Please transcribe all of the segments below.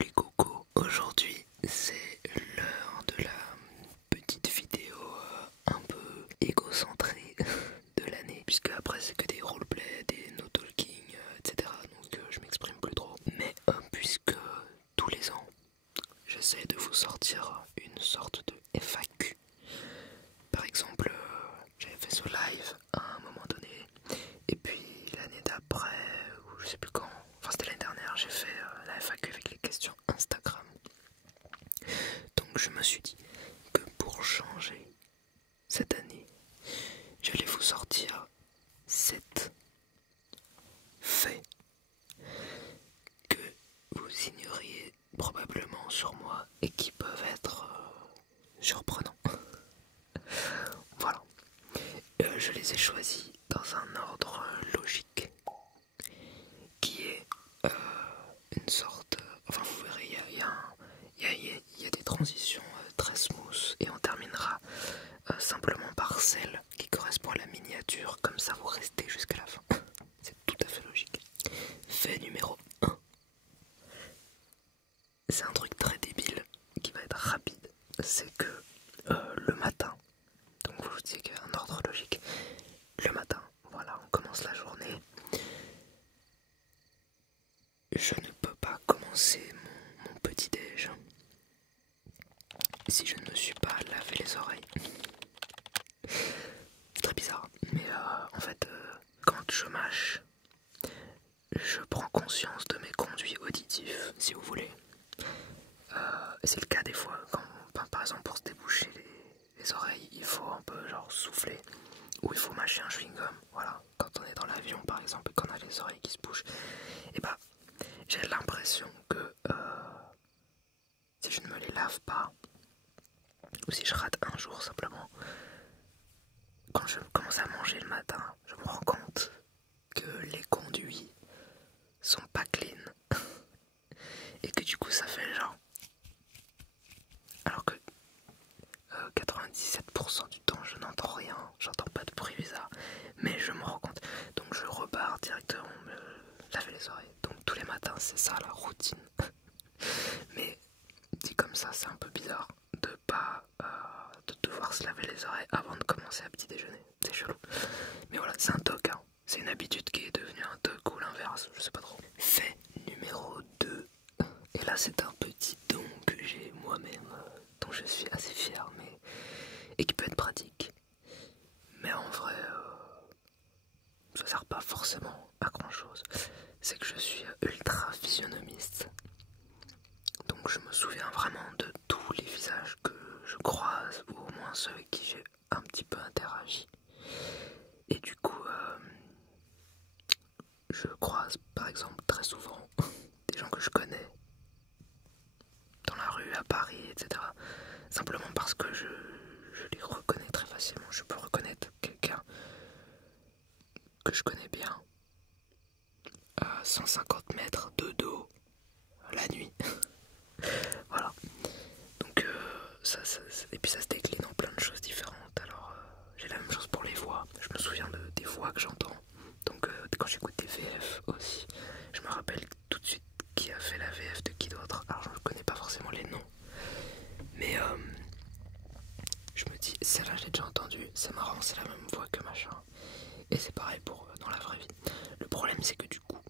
les cocos. Aujourd'hui, c'est l'heure de la petite vidéo un peu égocentrée de l'année. Puisque après, c'est que des roleplays, des no-talking, etc. Donc je m'exprime plus trop. Mais puisque tous les ans, j'essaie de vous sortir une sorte de FAQ. Par exemple, j'avais fait ce live à un moment donné. Et puis l'année d'après, ou je sais plus quand, enfin c'était l'année dernière, j'ai fait la FAQ avec les questions Instagram. Donc je me suis dit que pour changer cette année, j'allais vous sortir 7 faits que vous ignoriez probablement sur moi et qui peuvent être surprenants. Voilà. Je les ai choisis dans un ordre logique qui est une sorte... Enfin vous verrez, il y a des transitions très smooth et on terminera simplement par celle qui correspond à la miniature, comme ça vous restez jusqu'à la fin. C'est tout à fait logique. Fait numéro 1. C'est un truc très débile qui va être rapide. C'est que le matin, donc vous dites qu'il y a un ordre logique. Le matin, voilà, on commence la journée. Je ne peux pas commencer mon petit déj si je ne me suis pas lavé les oreilles. C'est très bizarre, mais en fait, quand je mâche, je prends conscience de mes conduits auditifs, si vous voulez. C'est le cas des fois, quand, par exemple pour se déboucher les oreilles, il faut un peu genre souffler, ou il faut mâcher un chewing-gum, voilà. Quand on est dans l'avion par exemple et qu'on a les oreilles qui se bougent, et bah j'ai l'impression que si je ne me les lave pas, ou si je rate un jour simplement, quand je commence à manger le matin, je me rends compte que les conduits sont pas clean et que du coup ça fait genre, alors que 97% du temps je n'entends rien, j'entends pas de bruit bizarre, mais je me rends compte, donc je repars directement me laver les oreilles. Donc tous les matins c'est ça la routine. Mais dit comme ça c'est un peu bizarre de pas de devoir se laver les oreilles avant de commencer à petit déjeuner, c'est chelou. Mais voilà, c'est un toc, hein. C'est une habitude qui est devenue un toc ou l'inverse, je sais pas trop. Fait numéro 2. Et là c'est un petit don que j'ai moi-même, dont je suis assez fier, mais et qui peut être pratique. Mais en vrai, ça sert pas forcément à grand chose. C'est que je suis ultra physionomiste. Donc je me souviens vraiment de tous les visages que je croise, ou au moins ceux avec qui j'ai un petit peu interagi. Et du coup, je croise par exemple très souvent des gens que je connais dans la rue, à Paris, etc. Simplement parce que je les reconnais très facilement. Je peux reconnaître quelqu'un que je connais bien à 150 mètres de dos la nuit. Voilà. Donc et puis ça se décline en plein de choses différentes. Alors j'ai la même chose pour les voix. Je me souviens des voix que j'entends. Donc quand j'écoute des VF aussi, je me rappelle tout de suite qui a fait la VF de qui d'autre. Alors je ne connais pas forcément les noms, mais je me dis celle-là j'ai déjà entendu, c'est marrant, c'est la même voix que machin. Et c'est pareil pour dans la vraie vie. Le problème c'est que du coup,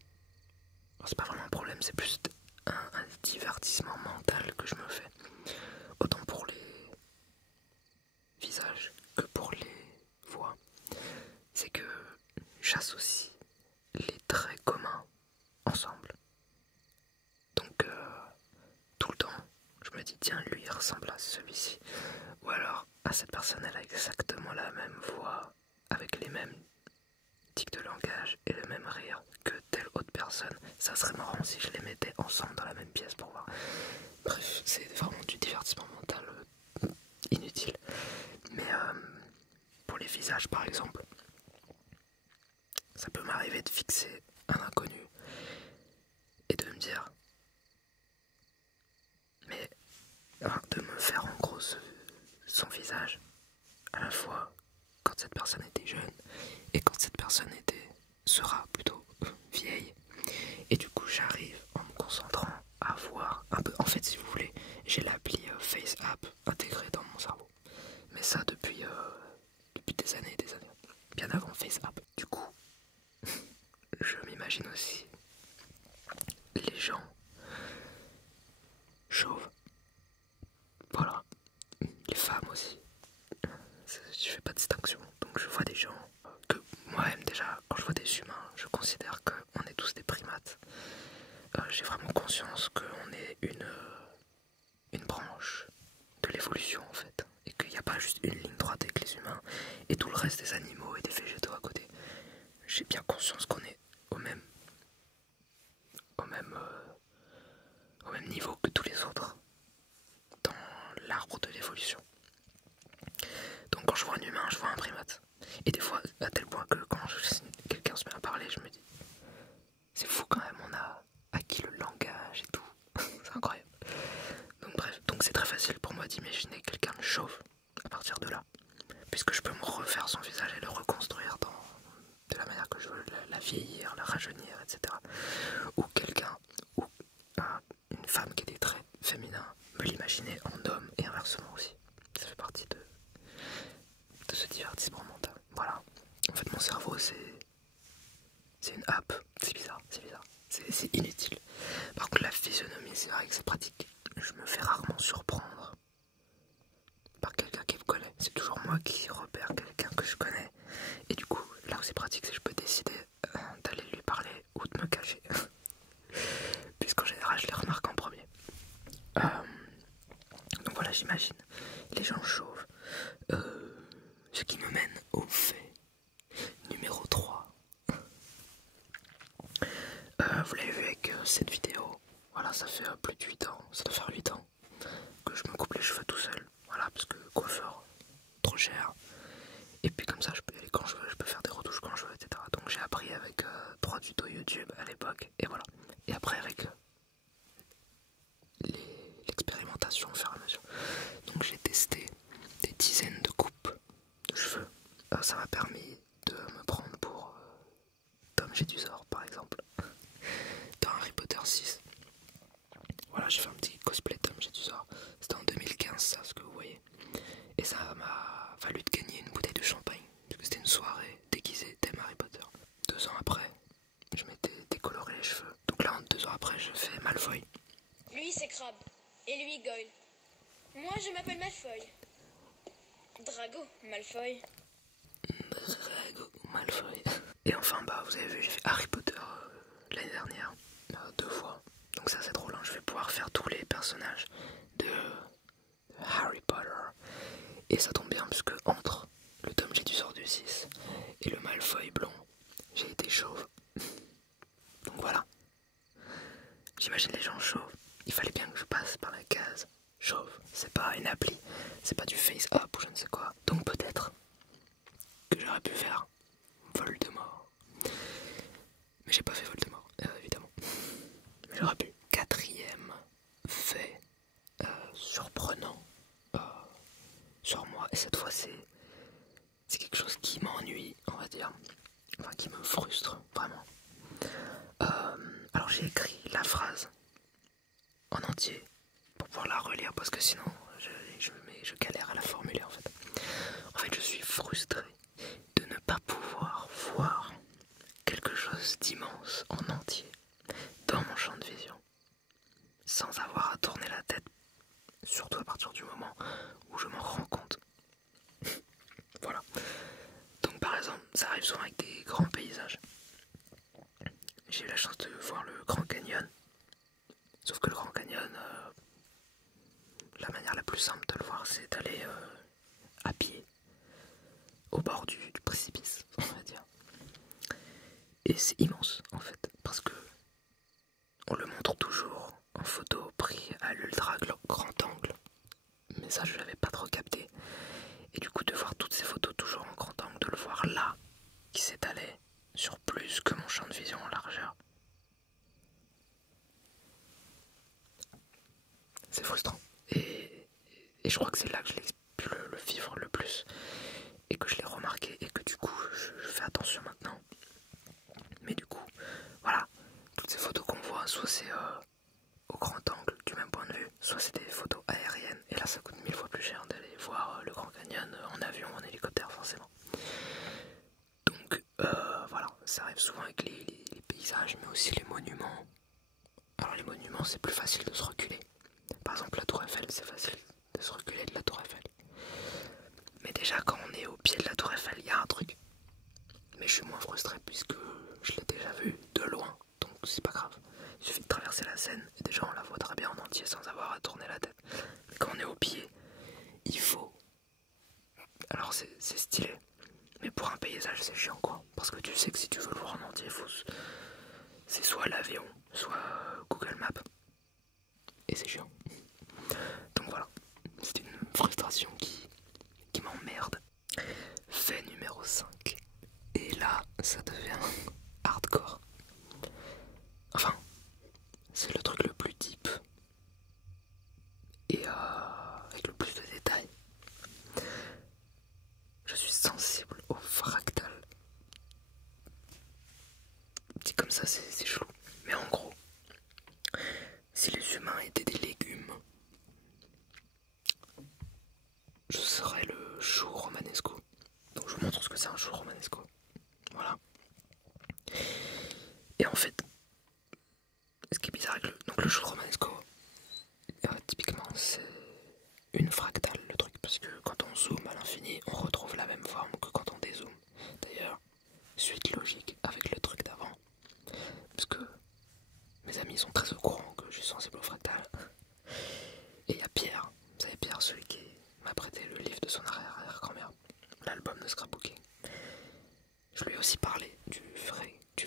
c'est pas vraiment un problème, c'est plus un divertissement mental que je me fais. Autant pour les visages que pour les voix. C'est que j'associe les traits communs ensemble. Donc tout le temps, je me dis tiens lui il ressemble à celui-ci. Ou alors à cette personne elle a exactement la même voix, avec les mêmes tics de langage et le même rire que telle autre personne. Ça serait marrant si je les mettais ensemble dans la même pièce pour voir. Bref, c'est vraiment du divertissement mental inutile. Mais pour les visages par exemple, ça peut m'arriver de fixer un inconnu et de me dire, mais enfin, de me faire en gros son visage à la fois quand cette personne était jeune et quand cette personne sera plutôt vieille. Et du coup j'arrive en me concentrant à voir un j'imagine aussi les gens chauves. Voilà. Les femmes aussi. Je fais pas de distinction. Donc je vois des gens que moi-même déjà, quand je vois des humains, je considère qu'on est tous des primates. J'ai vraiment conscience qu'on est une branche de l'évolution en fait. Et qu'il n'y a pas juste une ligne droite avec les humains et tout le reste des animaux et des végétaux à côté. J'ai bien conscience qu'on est au même niveau que tous les autres dans l'arbre de l'évolution. Donc quand je vois un humain, je vois un primate. Et des fois, à tel point que quand quelqu'un se met à parler, je me dis c'est fou quand même, on a acquis le langage et tout. C'est incroyable. Donc bref, donc c'est très facile pour moi d'imaginer quelqu'un de chauve à partir de là. Puisque je peux me refaire son visage et le reconstruire de la manière que je veux, la vieillir, la rajeunir, etc. Ou quelqu'un, ou une femme qui a des traits féminins, me l'imaginer en homme et inversement aussi. Ça fait partie de ce divertissement mental. Voilà. En fait, mon cerveau, c'est une app. C'est bizarre, c'est inutile. Par contre, la physionomie, c'est vrai que c'est pratique. Je me fais rarement surprendre par quelqu'un qui me connaît. C'est toujours moi qui repère quelqu'un que je connais. Et du coup, là où c'est pratique, c'est que je peux décider d'aller lui parler ou de me cacher. Puisqu'en général, je les remarque en premier. Donc voilà, j'imagine les gens chauves. Ce qui me mène au fait numéro 3. Vous l'avez vu avec cette vidéo. Voilà, ça fait plus de 8 ans. Ça doit faire 8 ans que je me coupe les cheveux tout seul. Voilà, parce que coiffeur, trop cher. Et puis comme ça, je peux y aller quand je veux, je peux faire des retouches quand je veux, etc. Donc j'ai appris avec 3 tutos YouTube à l'époque. Et voilà. Et après avec l'expérimentation au fur et à mesure. Donc j'ai testé des dizaines de coupes de cheveux. Ça m'a permis de me prendre pour Tom Jedusor par exemple dans Harry Potter 6. Voilà, j'ai fait un petit cosplay de Tom Jedusor. C'était en 2015 ça, ce que vous voyez. Et ça m'a valu de gagner une bouteille de champagne parce que c'était une soirée déguisée thème Harry Potter. 2 ans après, je m'étais décoloré les cheveux. Donc là, 2 ans après, je fais Malfoy. Lui c'est Crabbe, et lui Goyle. Moi je m'appelle Malfoy. Drago Malfoy. Drago Malfoy. Et enfin, bah vous avez vu, j'ai fait Harry Potter l'année dernière, 2 fois. Donc ça c'est drôle, hein. Je vais pouvoir faire tous les personnages de Harry Potter. Et ça tombe bien puisque entre le Tom Jedusor du 6 et le Malfoy blond, j'ai été chauve. Donc voilà. J'imagine les gens chauves. Il fallait bien que je passe par la case chauve. C'est pas une appli, c'est pas du face up ou je ne sais quoi. Donc peut-être que j'aurais pu faire Voldemort. Mais j'ai pas fait Voldemort, évidemment. Mais j'aurais pu. 4e fait surprenant sur moi. Et cette fois c'est quelque chose qui m'ennuie, on va dire. Enfin qui me frustre, vraiment. Alors j'ai écrit la phrase en entier pour pouvoir la relire parce que sinon je galère à la formuler en fait. En fait je suis frustré de ne pas pouvoir voir quelque chose d'immense en entier dans mon champ de vision sans avoir à tourner la tête, surtout à partir du moment où je m'en rends compte. Voilà. Donc par exemple, ça arrive souvent avec des grands paysages. J'ai eu la chance de voir le Grand Canyon. Sauf que le Grand Canyon, la manière la plus simple de le voir, c'est d'aller à pied au bord du précipice, on va dire. Et c'est immense en fait, parce que on le montre toujours en photo pris à l'ultra grand angle. Mais ça, je l'avais pas trop capté. Et du coup, de voir toutes ces photos toujours en grand angle, de le voir là, qui s'étalait sur plus que mon champ de vision en largeur, c'est frustrant. Et je crois que c'est là que je l'ai pu le vivre le plus. Et que je l'ai remarqué. Et que du coup, je fais attention maintenant. Mais du coup, voilà. Toutes ces photos qu'on voit, soit c'est au grand angle, du même point de vue, soit c'est des photos aériennes. Et là, ça coûte 1000 fois plus cher d'aller voir le Grand Canyon en avion, en hélicoptère, forcément. Donc, voilà. Ça arrive souvent avec les pays paysages, mais aussi les monuments. Alors les monuments, c'est plus facile de se reculer. Par exemple, la Tour Eiffel, c'est facile de se reculer de la Tour Eiffel. Mais déjà, quand on est au pied de la Tour Eiffel, il y a un truc. Mais je suis moins frustré puisque je l'ai déjà vu de loin, donc c'est pas grave. Il suffit de traverser la Seine et déjà on la voit très bien en entier sans avoir à tourner la tête. Mais quand on est au pied, il faut. Alors c'est stylé, mais pour un paysage c'est chiant quoi. Parce que tu sais que si tu veux le voir en entier, c'est soit l'avion, soit Google Maps. Et c'est chiant. Donc voilà, c'est une frustration qui m'emmerde. Fait numéro 5. Et là, ça devient hardcore. Enfin, c'est le truc le plus deep. Et avec le plus de détails. Je suis sensible au fractal. Dit comme ça, c'est chelou. Mais en gros, si les humains étaient des légumes, je serais le chou romanesco. Donc je vous montre ce que c'est un chou romanesco. Voilà. Et en fait, ce qui est bizarre avec le chou romanesco, typiquement c'est une fractale le truc, parce que quand on zoome à l'infini, on retrouve la même forme que quand on dézoome. D'ailleurs, suite logique avec le truc d'avant, parce que mes amis sont très au courant que je suis sensible au fractal. Et il y a Pierre, vous savez Pierre, celui qui m'a prêté le livre de son arrière-grand-mère, l'album de scrapbooking. Je lui ai aussi parlé du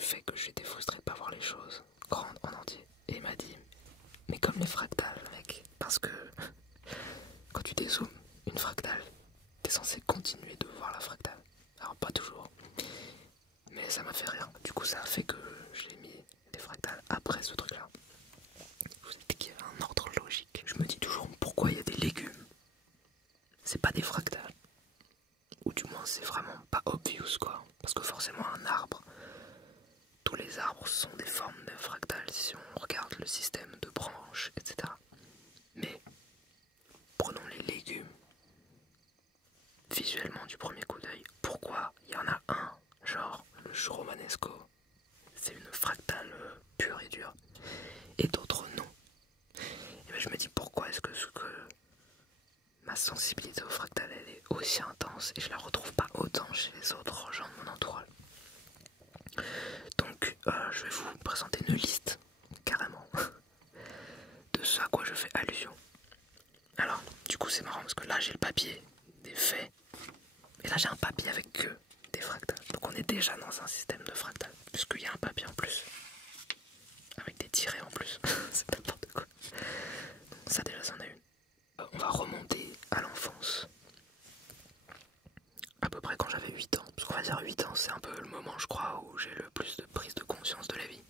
fait que j'étais frustré de pas voir les choses grandes en entier. Et il m'a dit, mais comme les fractales mec, parce que quand tu dézoomes une fractale, t'es censé continuer de voir la fractale. Alors pas toujours, mais ça m'a fait rire. Du coup ça a fait que j'ai mis des fractales après ce truc là. Je vous ai dit qu'il y avait un ordre logique. Je me dis toujours pourquoi il y a des légumes, c'est pas des fractales. Ou du moins c'est vraiment pas obvious quoi. Parce que forcément un arbre, tous les arbres sont des formes de fractales si on regarde le système de branches, etc. Mais prenons les légumes. Visuellement du premier coup d'œil, pourquoi il y en a un, genre le chou romanesco, c'est une fractale pure et dure, et d'autres non. Et bien je me dis pourquoi est-ce que ma sensibilité au fractal elle est aussi intense et je la retrouve pas autant chez les autres gens de mon entourage. Donc je vais vous présenter une liste carrément de ce à quoi je fais allusion. Alors du coup c'est marrant parce que là j'ai le papier des faits et là j'ai un papier avec que des fractales. Donc on est déjà dans un système de fractales puisqu'il y a un papier en plus avec des tirets en plus. C'est n'importe quoi. Donc ça déjà c'en a une. On va remonter à l'enfance. À peu près quand j'avais 8 ans. Parce qu'on va dire 8 ans, c'est un peu le moment, je crois, où j'ai le plus de prise de conscience de la vie.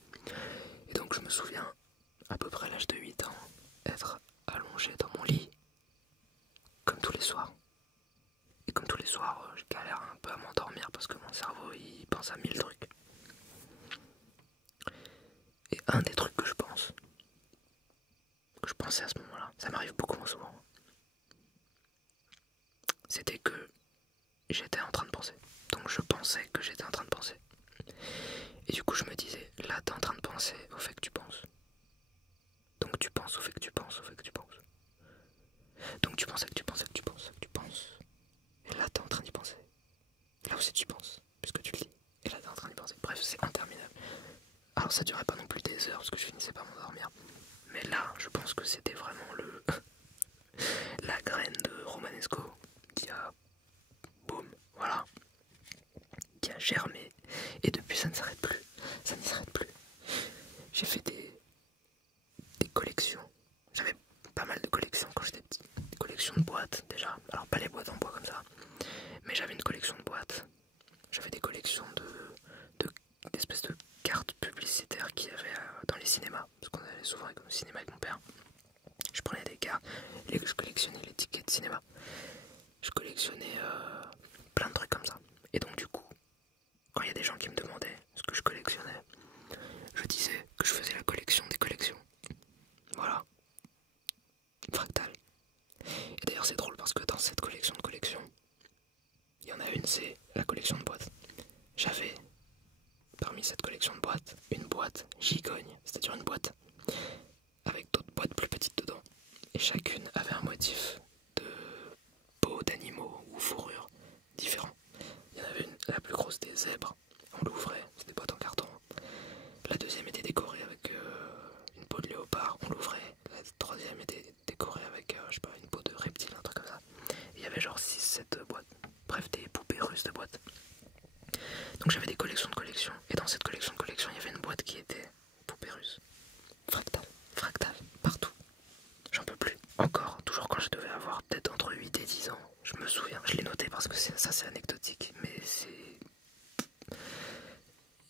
Et donc je me souviens, à peu près à l'âge de 8 ans, être allongé dans mon lit, comme tous les soirs. Et comme tous les soirs, je galère un peu à m'endormir parce que mon cerveau, il pense à 1000 trucs. Et un des trucs que je pensais à ce moment-là, ça m'arrive beaucoup moins souvent, c'était que j'étais en train de penser. Donc je pensais que j'étais en train de penser. Et du coup je me disais, là t'es en train de penser au fait que tu penses. Donc tu penses au fait que tu penses, au fait que tu penses. Donc tu pensais que tu pensais que tu penses, que tu penses. Et là t'es en train d'y penser. Là aussi tu penses, puisque tu le dis. Et là t'es en train d'y penser. Bref, c'est interminable. Alors ça durait pas non plus des heures, parce que je finissais par m'endormir. Mais là, je pense que c'était vraiment la graine de Romanesco qui a... boum, voilà. Qui a germé. Et depuis ça ne s'arrête plus. Ça ne s'arrête plus. J'ai fait des collections. J'avais pas mal de collections quand j'étais petit. Des collections de boîtes déjà. Alors pas les boîtes en bois comme ça. Mais j'avais une collection de boîtes. J'avais des collections d'espèces de cartes publicitaires qu'il y avait dans les cinémas. Parce qu'on allait souvent au cinéma avec mon père. Je prenais des cartes. Je collectionnais les tickets de cinéma. Je collectionnais plein de trucs comme ça. Et donc du coup, quand il y a des gens qui me demandaient ce que je collectionnais, je disais que je faisais la collection des collections. Voilà. Fractal. Et d'ailleurs c'est drôle parce que dans cette collection de collections, il y en a une, c'est la collection de boîtes. J'avais, parmi cette collection de boîtes, une boîte boîte gigogne, c'est-à-dire une boîte avec d'autres boîtes plus petites dedans. Et chacune avait un motif de peau d'animaux ou fourrure différent. Il y en avait une, la plus grosse des zèbres, on l'ouvrait, c'est des boîtes en carton. La deuxième était décorée avec une peau de léopard, on l'ouvrait. La troisième était décorée avec, je sais pas, une peau de reptile, un truc comme ça. Et il y avait genre 6-7 boîtes, bref des poupées russes de boîtes. Donc j'avais des collections de collections, et dans cette collection de collections, il y avait une boîte qui était poupée russe. Fractal, partout. J'en peux plus. Encore, toujours quand je devais avoir peut-être entre 8 et 10 ans, je me souviens, je l'ai noté parce que ça c'est anecdotique, mais c'est...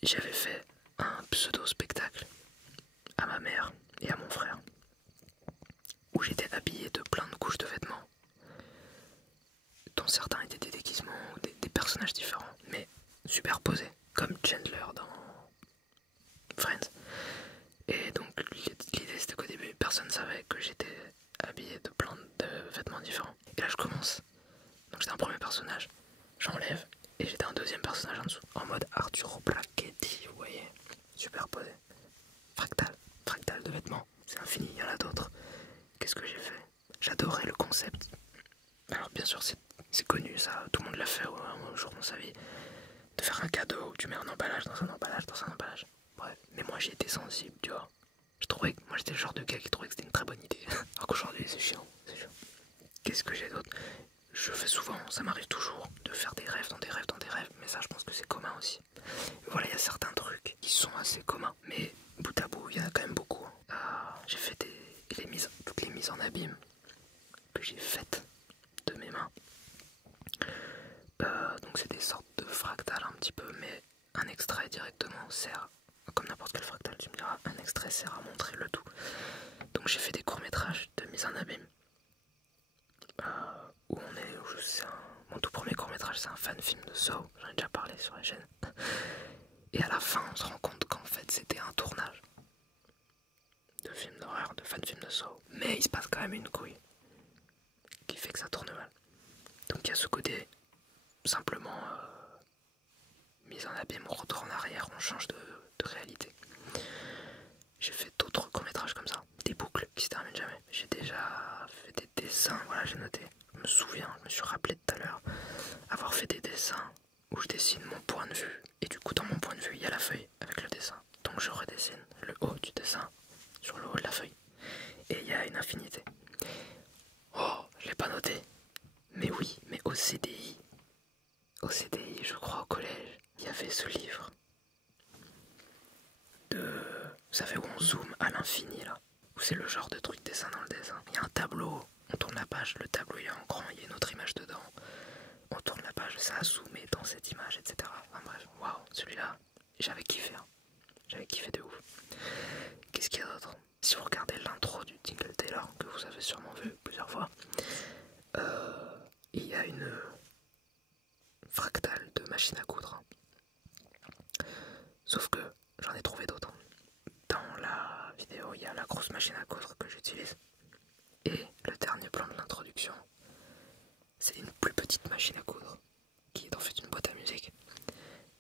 J'avais fait un pseudo-spectacle à ma mère et à mon frère, où j'étais habillé de plein de couches de vêtements, dont certains étaient des déguisements ou des personnages différents, mais superposés, comme Chandler dans Friends. Et donc l'idée c'était qu'au début personne ne savait que j'étais habillé de plein de vêtements différents. Et là je commence, donc j'étais un premier personnage, j'enlève et j'étais un deuxième personnage en dessous, en mode Arturo Brachetti, vous voyez, superposé. Fractal de vêtements, c'est infini, il y en a d'autres. Qu'est-ce que j'ai fait? J'adorais le concept. Alors bien sûr c'est connu, ça, tout le monde l'a fait un jour dans sa vie, de faire un cadeau où tu mets un emballage dans un emballage dans un emballage. Bref, mais moi j'ai été sensible, tu vois. Moi j'étais le genre de gars qui trouvait que c'était une très bonne idée. Alors qu'aujourd'hui c'est chiant, Qu'est-ce que j'ai d'autre? Je fais souvent, ça m'arrive toujours de faire des rêves dans des rêves dans des rêves, mais ça je pense que c'est commun aussi. Et voilà, il y a certains trucs qui sont assez communs, mais bout à bout, il y en a quand même beaucoup. J'ai fait toutes les mises en abîme que j'ai faites de mes mains. Donc c'est des sortes de fractales un petit peu, mais un extrait directement sert, comme n'importe quel fractal tu me diras, un extrait sert à montrer le tout. Donc j'ai fait des courts-métrages de mise en abîme, mon tout premier court-métrage c'est un fan-film de Saw, j'en ai déjà parlé sur la chaîne. Et à la fin on se rend compte qu'en fait c'était un tournage de film d'horreur, de fan-film de Saw. Mais il se passe quand même une couille qui fait que ça tourne mal. Donc il y a ce côté simplement mise en abîme, on retourne en arrière, on change de réalité. J'ai fait d'autres courts-métrages comme ça, des boucles qui se terminent jamais. J'ai déjà fait des dessins, voilà j'ai noté. Je me souviens, je me suis rappelé tout à l'heure avoir fait des dessins où je dessine mon point de vue. Et du coup dans mon point de vue il y a la feuille avec le dessin. Donc je redessine le haut du dessin sur le haut de la feuille. Et il y a une infinité. Oh, je l'ai pas noté. Mais oui, mais au CDI, je crois au collège, il y avait ce livre vous savez où on zoome à l'infini là, où c'est le genre de truc dessin dans le dessin. Il y a un tableau, on tourne la page, le tableau il est en grand, il y a une autre image dedans. On tourne la page, ça a zoomé dans cette image, etc. Enfin bref, waouh, celui-là, j'avais kiffé. J'avais kiffé de ouf. Qu'est-ce qu'il y a d'autre? Si vous regardez l'intro du Tingle Tailor, que vous avez sûrement vu plusieurs fois, il y a une fractale de machine à coudre. Sauf que j'en ai trouvé d'autres. Dans la vidéo, il y a la grosse machine à coudre que j'utilise. Et le dernier plan de l'introduction, c'est une plus petite machine à coudre, qui est en fait une boîte à musique,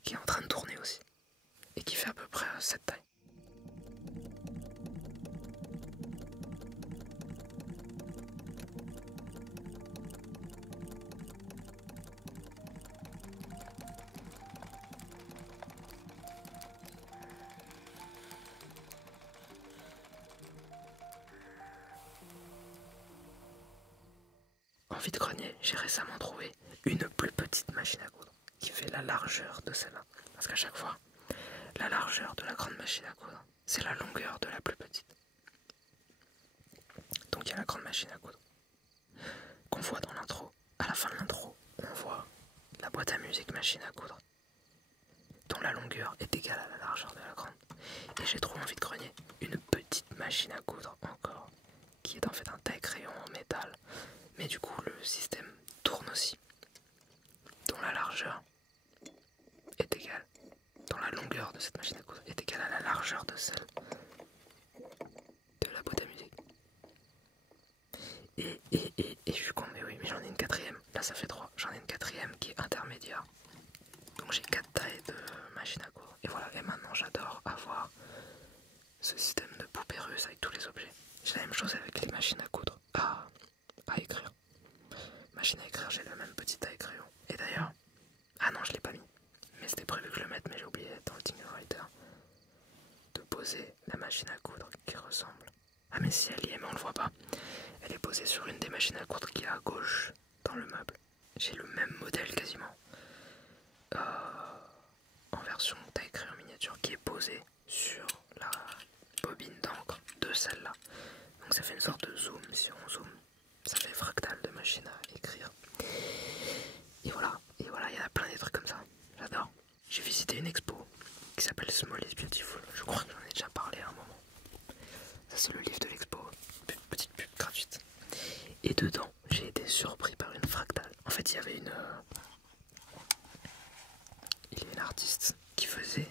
qui est en train de tourner aussi, et qui fait à peu près cette taille. En vide-grenier, j'ai récemment trouvé une plus petite machine à coudre qui fait la largeur de celle-là. Parce qu'à chaque fois, la largeur de la grande machine à coudre, c'est la longueur de la plus petite. Donc il y a la grande machine à coudre qu'on voit dans l'intro. À la fin de l'intro, on voit la boîte à musique machine à coudre dont la longueur est égale à la largeur de la grande. Et j'ai trouvé en vide-grenier une petite machine à coudre encore, qui est en fait un taille-crayon en métal. Mais du coup, le système tourne aussi, dont la largeur est égale, dont la longueur de cette machine à coudre est égale à la largeur de celle de la boîte à musique. Et je suis con, mais oui, mais j'en ai une quatrième. Là, ça fait 3. J'en ai une quatrième qui est intermédiaire. Donc j'ai 4 tailles de machine à coudre. Et voilà, et maintenant j'adore avoir ce système de poupée russe avec tous les objets. J'ai la même chose avec les machines à coudre. À écrire. Machine à écrire, j'ai le même petit taille crayon. Et d'ailleurs, ah non, je l'ai pas mis. Mais c'était prévu que je le mette, mais j'ai oublié dans le Tingle Writer de poser la machine à coudre qui ressemble. Ah mais si elle y est, mais on le voit pas. Elle est posée sur une des machines à coudre qui est à gauche dans le meuble. J'ai le même modèle quasiment. En version taille crayon miniature qui est posée sur la bobine d'encre de celle-là. Donc ça fait une sorte de zoom. Si on zoome, ça fait fractal de machine à écrire. Et voilà, il y en a plein des trucs comme ça. J'adore. J'ai visité une expo qui s'appelle Small is Beautiful. Je crois que j'en ai déjà parlé à un moment. Ça c'est le livre de l'expo. Petite pub gratuite. Et dedans, j'ai été surpris par une fractale. En fait, il y avait une artiste qui fait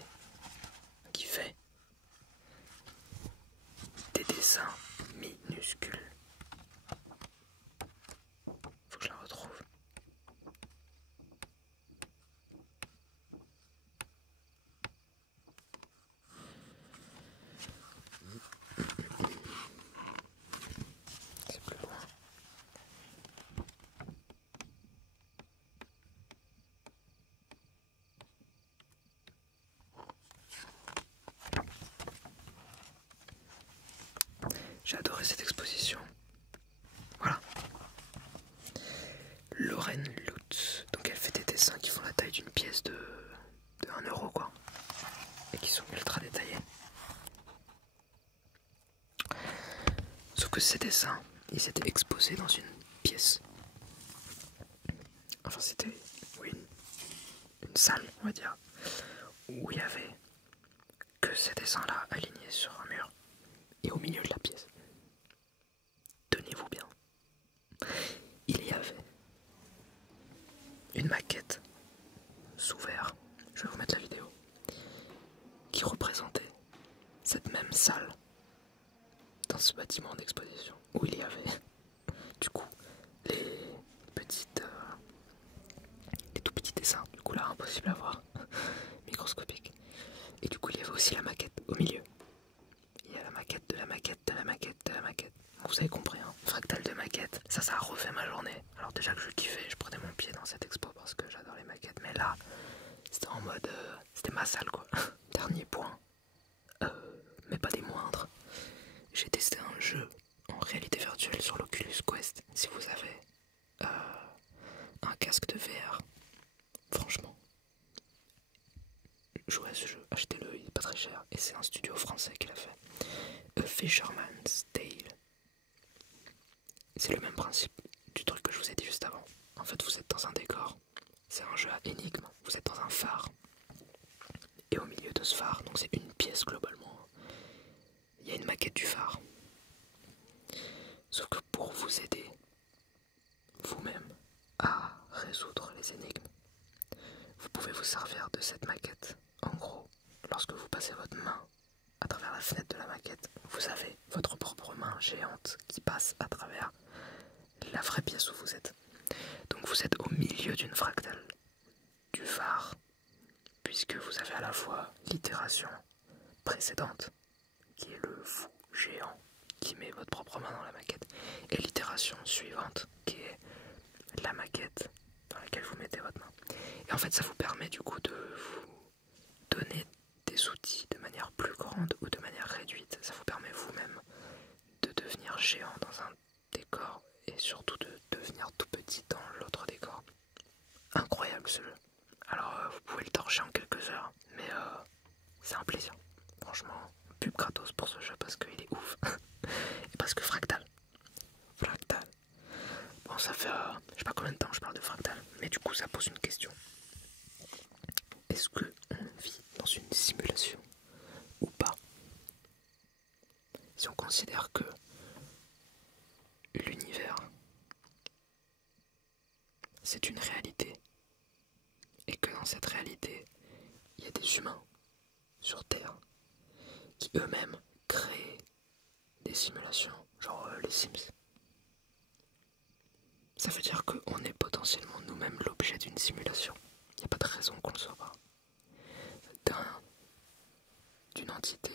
des dessins minuscules. Faut que je la retrouve. C'est plus loin. J'ai adoré cette exposition. Voilà. Lorraine Lutz. Donc elle fait des dessins qui font la taille d'une pièce de 1 euro quoi. Et qui sont ultra détaillés. Sauf que ces dessins, ils étaient exposés dans une pièce. Enfin c'était, oui, une salle on va dire. Où il y avait que ces dessins-là alignés sur un mur. Et au milieu de la pièce, tenez-vous bien, il y avait une maquette sous verre, je vais vous mettre la vidéo, qui représentait cette même salle dans ce bâtiment d'exposition où il y avait du coup les tout petits dessins, du coup là impossible à voir, microscopique. Et du coup il y avait aussi la maquette au milieu. Il y a la maquette de la maquette de la maquette de la maquette. Vous avez compris, hein, fractal de maquette. Ça a refait ma journée. Alors déjà que je kiffais, je prenais mon pied dans cette expo parce que j'adore les maquettes. Mais là, c'était en mode... c'était ma salle quoi. Dernier point. Mais pas des moindres. J'ai testé un jeu en réalité virtuelle sur l'Oculus Quest. Si vous avez un casque de VR, franchement, jouez à ce jeu. Achetez-le, il est pas très cher. Et c'est un studio français qui l'a fait. A Fisherman's Tale. C'est le même principe du truc que je vous ai dit juste avant. En fait, vous êtes dans un décor. C'est un jeu à énigme. Vous êtes dans un phare. Et au milieu de ce phare, donc c'est une pièce globalement, il y a une maquette du phare. Sauf que pour vous aider vous-même à résoudre les énigmes, vous pouvez vous servir de cette maquette. En gros, lorsque vous passez votre main à travers la fenêtre de la maquette, vous avez votre propre main géante qui passe à travers la vraie pièce où vous êtes. Donc vous êtes au milieu d'une fractale du phare, puisque vous avez à la fois l'itération précédente, qui est le vous géant qui met votre propre main dans la maquette, et l'itération suivante, qui est la maquette dans laquelle vous mettez votre main. Et en fait, ça vous permet du coup de vous donner des outils de manière plus grande ou de manière réduite. Ça vous permet vous-même de devenir géant dans un décor et surtout de devenir tout petit dans l'autre décor. Incroyable ce jeu. Alors vous pouvez le torcher en quelques heures, mais c'est un plaisir. Franchement, pub gratos pour ce jeu parce qu'il est ouf. Et parce que fractal. Fractal. Bon, ça fait je sais pas combien de temps je parle de fractal, mais du coup ça pose une question. Est-ce que on vit dans une simulation ou pas? Si on considère que l'univers c'est une réalité et que dans cette réalité il y a des humains sur Terre qui eux-mêmes créent des simulations, genre les Sims. Ça veut dire qu'on est potentiellement nous-mêmes l'objet d'une simulation. Il n'y a pas de raison qu'on ne le soit pas. D'une entité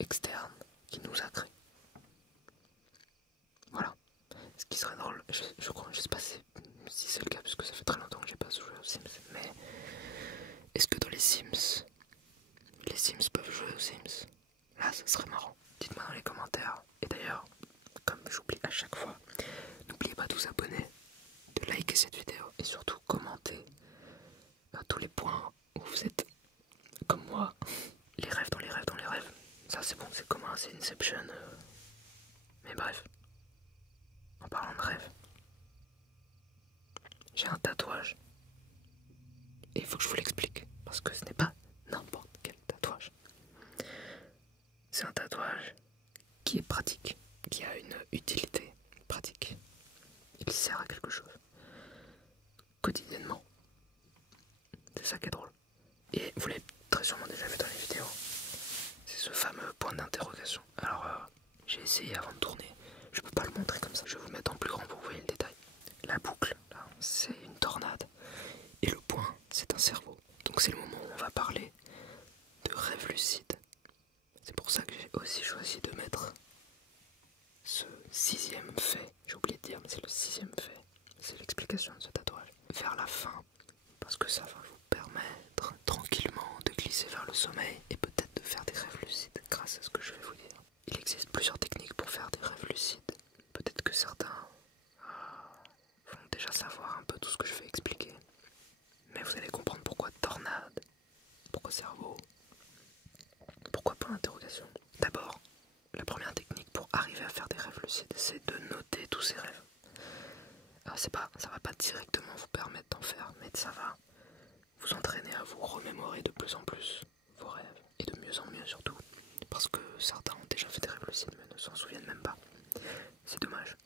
externe qui nous a créés. Voilà. Ce qui serait drôle, je crois, je sais pas si c'est le cas, parce que ça fait très longtemps que j'ai pas joué aux Sims, mais est-ce que dans les Sims peuvent jouer aux Sims? Là, ça serait marrant. Dites-moi dans les commentaires. Et d'ailleurs, comme j'oublie à chaque fois, n'oubliez pas de vous abonner, de liker cette vidéo et surtout commenter à tous les points où vous êtes comme moi. Les rêves dans les rêves dans les rêves. Ça c'est bon, c'est commun, c'est Inception. Mais bref, en parlant de rêve, j'ai un tatouage. Et il faut que je vous l'explique, parce que ce n'est pas n'importe quel tatouage. C'est un tatouage qui est pratique, qui a une utilité pratique. Il sert à quelque chose. Quotidiennement. C'est ça qui est drôle. Et vous l'avez très sûrement déjà vu dans les vidéos. C'est ce fameux point d'interrogation. Alors, j'ai essayé avant de tourner. Je peux pas le montrer comme ça. Je vais vous le mettre en plus grand pour que vous voyez le détail. La boucle, là, c'est une tornade. Et le point, c'est un cerveau. Donc c'est le moment où on va parler de rêve lucide. C'est pour ça que j'ai aussi choisi de mettre ce 6e fait. J'ai oublié de dire, mais c'est le 6e fait. C'est l'explication de ce tatouage. Vers la fin. Parce que ça va vous permettre tranquillement de glisser vers le sommeil et peut-être de faire des rêves lucides grâce à ce que je vais vous dire. Il existe plusieurs techniques pour faire des rêves lucides. Peut-être que certains vont déjà savoir un peu tout ce que je vais expliquer. Mais vous allez comprendre pourquoi tornade, pourquoi cerveau, pourquoi point d'interrogation. D'abord, la première technique pour arriver à faire des rêves lucides, c'est de noter tous ces rêves. Alors ça va pas directement vous permettre d'en faire, mais ça va vous entraîner à vous remémorer de plus en plus vos rêves, et de mieux en mieux surtout, parce que certains ont déjà fait des rêves lucides mais ne s'en souviennent même pas. C'est dommage.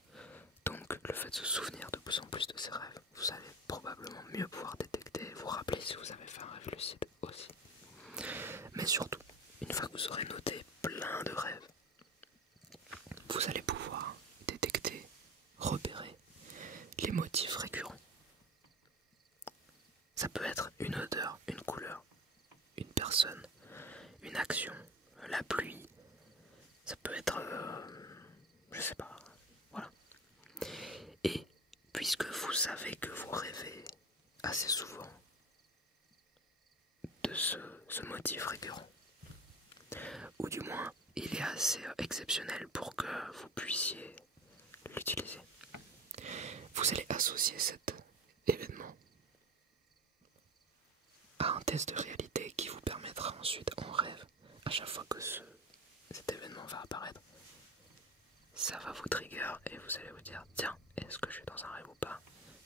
Donc le fait de se souvenir de plus en plus de ces rêves, vous allez probablement mieux pouvoir détecter et vous rappeler si vous avez fait un rêve lucide aussi. Mais surtout, une fois que vous aurez noté plein de rêves, vous allez pouvoir détecter, repérer les motifs récurrents. Ça peut être une odeur, une couleur, une personne, une action, la pluie. Ça peut être, je sais pas, voilà. Et puisque vous savez que vous rêvez assez souvent de ce motif récurrent, ou du moins il est assez exceptionnel pour que vous puissiez l'utiliser, vous allez associer cet événement à un test de réalité qui vous permettra ensuite en rêve, à chaque fois que cet événement va apparaître, ça va vous trigger et vous allez vous dire tiens, est-ce que je suis dans un rêve ou pas?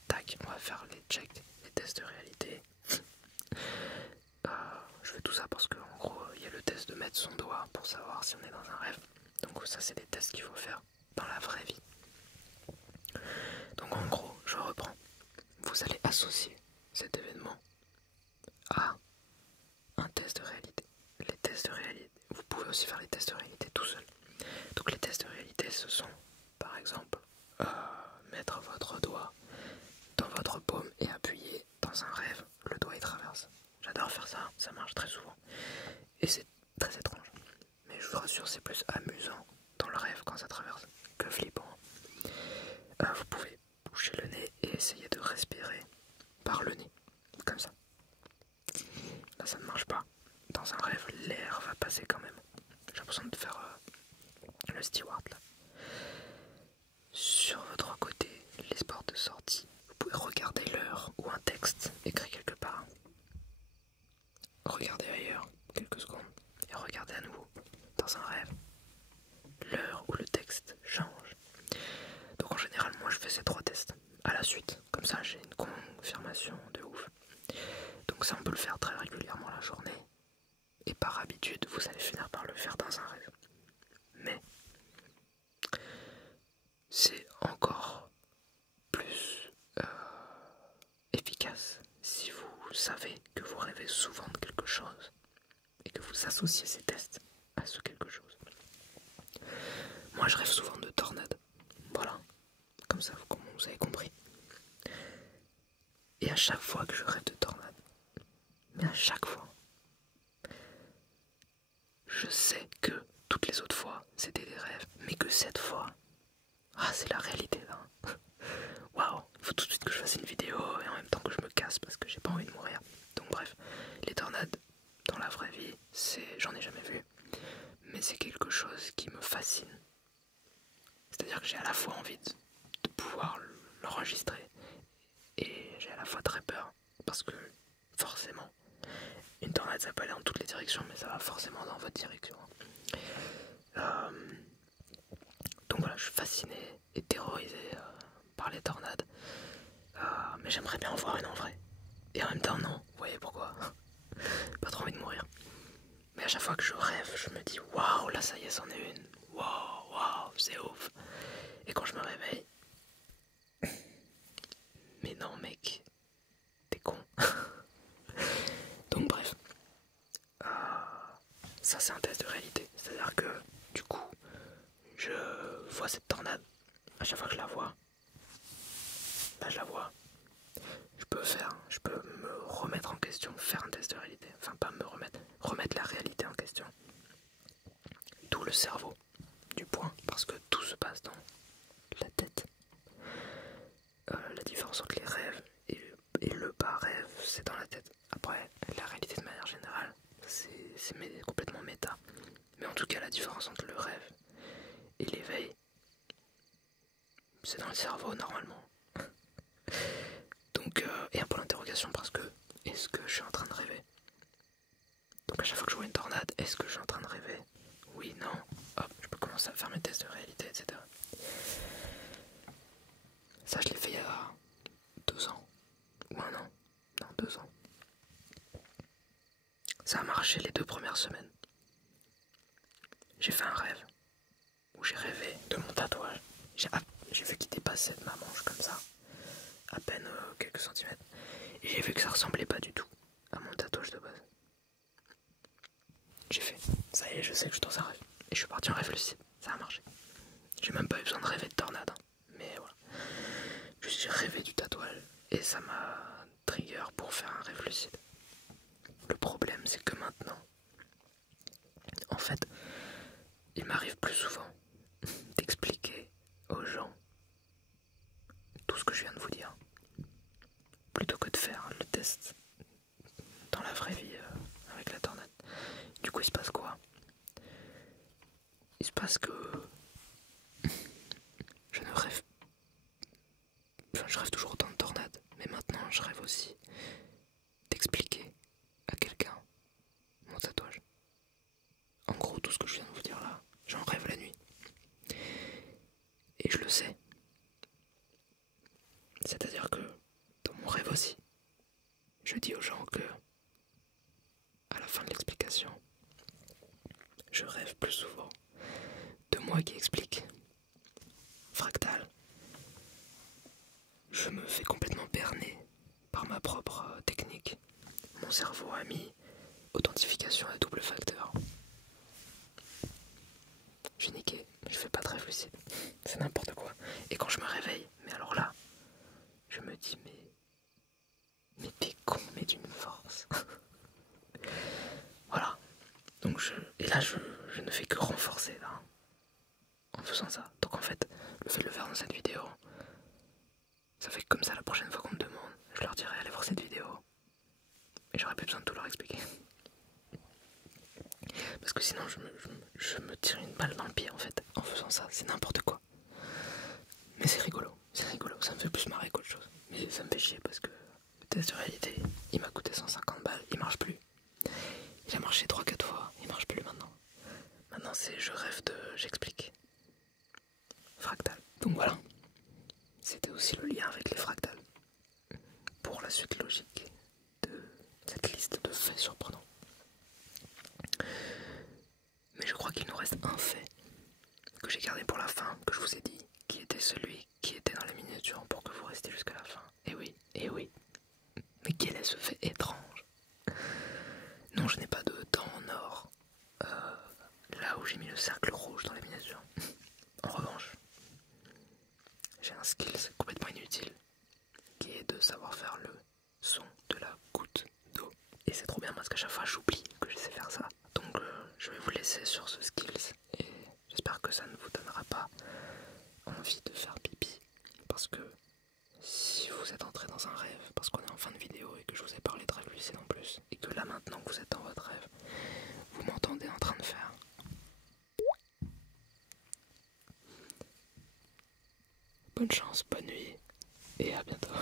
Tac, on va faire les checks, les tests de réalité. Je fais tout ça parce qu'en gros il y a le test de mettre son doigt pour savoir si on est dans un rêve. Donc ça c'est des tests qu'il faut faire dans la vraie vie. Donc en gros, je reprends. Vous allez associer cet événement à un test de réalité. Les tests de réalité, vous pouvez aussi faire les tests de réalité tout seul. Donc les tests de réalité, ce sont par exemple mettre votre doigt dans votre paume et appuyer dans un rêve, le doigt y traverse. J'adore faire ça, ça marche très souvent. Et c'est très étrange. Mais je vous rassure, c'est plus amusant dans le rêve quand ça traverse que flippant. Vous pouvez boucher le nez et essayer de respirer par le nez, comme ça. Là ça ne marche pas. Dans un rêve, l'air va passer quand même. J'ai l'impression de faire le steward là. Sur votre côté, les portes de sortie, vous pouvez regarder l'heure ou un texte écrit quelque part. Regardez ailleurs quelques secondes et regardez à nouveau dans un rêve l'heure où le texte change. Donc en général, moi je fais ces 3 tests à la suite, comme ça j'ai une confirmation de ouf. Donc ça on peut le faire très régulièrement la journée et par habitude vous allez finir par le faire dans un rêve. Mais c'est encore plus efficace si vous savez que vous rêvez souvent de quelque chose et que vous associez ces tests à ce quelque chose. Moi je rêve souvent de tornades, voilà, comme ça vous avez compris. Et à chaque fois que je rêve de tornade, mais à chaque fois, je sais que toutes les autres fois, c'était des rêves. Mais que cette fois, ah, c'est la réalité là. Waouh, il faut tout de suite que je fasse une vidéo et en même temps que je me casse parce que j'ai pas envie de mourir. Donc bref, les tornades dans la vraie vie, j'en ai jamais vu. Mais c'est quelque chose qui me fascine. C'est-à-dire que j'ai à la fois envie de pouvoir l'enregistrer et j'ai à la fois très peur parce que forcément, une tornade ça peut aller dans toutes les directions mais ça va forcément dans votre direction. Donc voilà, je suis fasciné et terrorisé par les tornades. Mais j'aimerais bien en voir une en vrai. Et en même temps non, vous voyez pourquoi. Pas trop envie de mourir. Mais à chaque fois que je rêve, je me dis waouh, là ça y est, c'en est une. Waouh, waouh, c'est ouf. Et quand je me réveille, mais non mec, t'es con. Donc bref, ça c'est un test de réalité. C'est-à-dire que du coup, je vois cette tornade. À chaque fois que je la vois, là je la vois. Je peux me remettre en question, faire un test de réalité. Enfin pas me remettre la réalité en question. D'où le cerveau du point, parce que tout se passe dans la tête. La différence entre les rêves et le pas rêve, c'est dans la tête. Après, la réalité de manière générale, c'est complètement méta. Mais en tout cas, la différence entre le rêve et l'éveil, c'est dans le cerveau normalement. Donc, et un point d'interrogation parce que, est-ce que je suis en train de rêver? Donc à chaque fois que je vois une tornade, est-ce que je suis en train de rêver? Oui, non. Hop, je peux commencer à faire mes tests de réalité, etc. Ça, je l'ai fait il y a 2 ans. Ou 1 an. Non, 2 ans. Ça a marché les 2 premières semaines. J'ai fait un rêve où j'ai rêvé de mon tatouage. J'ai vu qu'il dépassait de ma manche comme ça, à peine quelques centimètres. Et j'ai vu que ça ressemblait pas du tout à mon tatouage de base. J'ai fait, ça y est, je sais que je suis dans un rêve. Et je suis parti en rêve lucide, ça a marché. J'ai même pas eu besoin de rêver de tornade, hein. Mais voilà. J'ai rêvé du tatouage et ça m'a trigger pour faire un rêve lucide. Le problème c'est que maintenant, en fait, il m'arrive plus souvent d'expliquer aux gens tout ce que je viens de vous dire, plutôt que de faire le test dans la vraie vie avec la tornade. Du coup, il se passe quoi? Il se passe que je ne rêve, enfin, je rêve toujours autant de tornades, mais maintenant je rêve aussi d'expliquer à quelqu'un mon tatouage. En gros, tout ce que je viens de vous dire là, j'en rêve la nuit. Et je le sais. C'est-à-dire que dans mon rêve aussi, je dis aux gens que, à la fin de l'explication, je rêve plus souvent de moi qui explique. Fractal. Je me fais complètement berner par ma propre technique. Mon cerveau a mis authentification à double facteur. J'ai niqué, je fais pas de rêve lucide. C'est n'importe quoi. Et quand je me réveille, mais alors là, je me dis mais t'es con, mais d'une force. Voilà. Donc et là je ne fais que renforcer là, en faisant ça. Donc en fait, le fait de le faire dans cette vidéo, ça fait comme ça la prochaine fois qu'on me demande, je leur dirai allez voir cette vidéo. Et j'aurais plus besoin de tout leur expliquer. Parce que sinon je me tire une balle dans le pied en fait, en faisant ça, c'est n'importe quoi. Mais c'est rigolo, ça me fait plus marrer qu'autre chose. Mais ça me fait chier parce que le test de réalité, il m'a coûté 150 balles, il marche plus. Il a marché 3-4 fois, il marche plus maintenant. Maintenant c'est je rêve j'explique. Fractal. Donc voilà. C'était aussi le lien avec les fractales. Pour la suite logique de cette liste de faits surprenants. Mais je crois qu'il nous reste un fait que j'ai gardé pour la fin, que je vous ai dit, qui était celui qui était dans la miniature pour que vous restiez jusqu'à la fin. Et oui, et oui. Mais quel est ce fait étrange? Non, je n'ai pas de dents en or là où j'ai mis le cercle rouge dans la miniature. En revanche, j'ai un skill complètement inutile qui est de savoir faire le son de la goutte d'eau. Et c'est trop bien parce qu'à chaque fois j'oublie que je sais faire ça. Donc je vais vous laisser sur ce skills et que ça ne vous donnera pas envie de faire pipi. Parce que si vous êtes entré dans un rêve, parce qu'on est en fin de vidéo et que je vous ai parlé de rêve lucide en plus, et que là maintenant que vous êtes dans votre rêve, vous m'entendez en train de faire. Bonne chance, bonne nuit, et à bientôt.